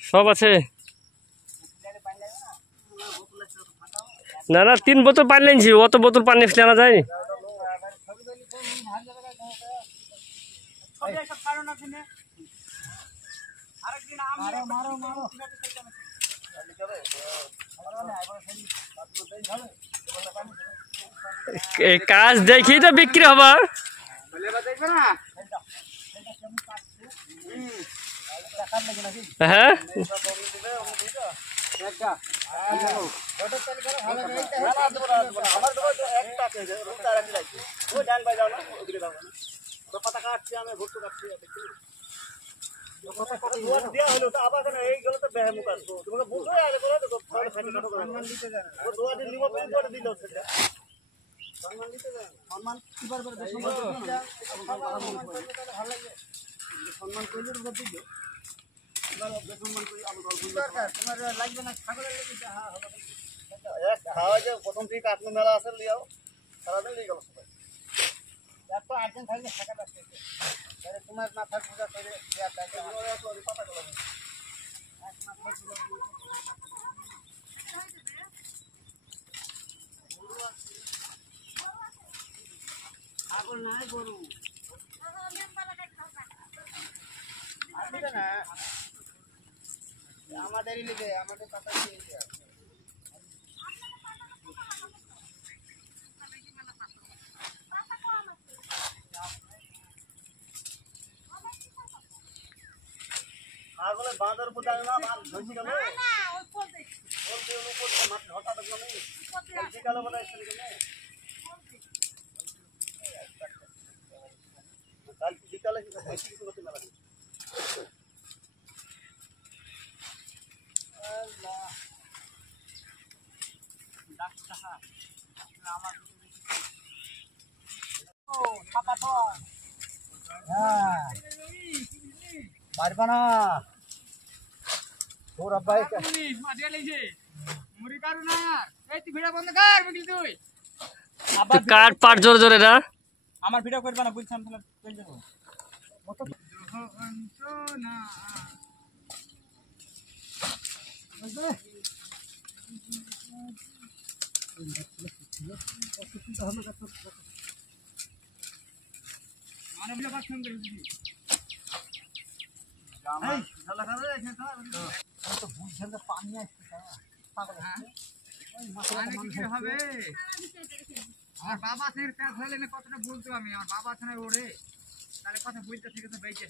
সব আছে। না না 3 বোতল পানি নিয়েছি, অত বোতল পানি আনা যায়। কাজ দেখি তো বিক্রি হবা। হ্যাঁ প্রথম থেকে কাটলো মেলা আছে লিয়াও সারাদিন লিয়ে গেল সবাই এত আর্জেন্ট থাকে থাকা লাগছে তোমার মাথা পূজা করে আগুন নাই গরু না আমাদেরই লিখে আমাদের কথা আগলে বাঁধের উপর যায় না বাঁধ ধসি গেল না ওই পড়তে বলতে উপর মাঠ হঠাৎ গেল না ধসি গেল বলে চলে গেল কাল বিকালে বেশি কিছু করতে মেলা আল্লাহ ডাক্তার আমার ও ছাতা তো হ্যাঁ মারবা না তোর আব্বাই মারিয়া লইছে মুড়ি কারু না यार এই তুই ভিডিও বন্ধ কর বিগলি তুই তো কাট পাট জোরে জোরে না আমার ভিডিও করবা না বুঝছাম তাহলে কই যাব মত না বুঝবে মানে ভিডিও বাস শুনতে দিদি এই শালা খাবে এখানে তো বুঝছেন তো পানি আসছে পাগল পানি কি হবে আমার বাবা থেকে কাজ হলে না কথাটা বলতো আমি আমার বাবা আছে না ওরে তাহলে কথা বলতে থেকে তো বেঁচে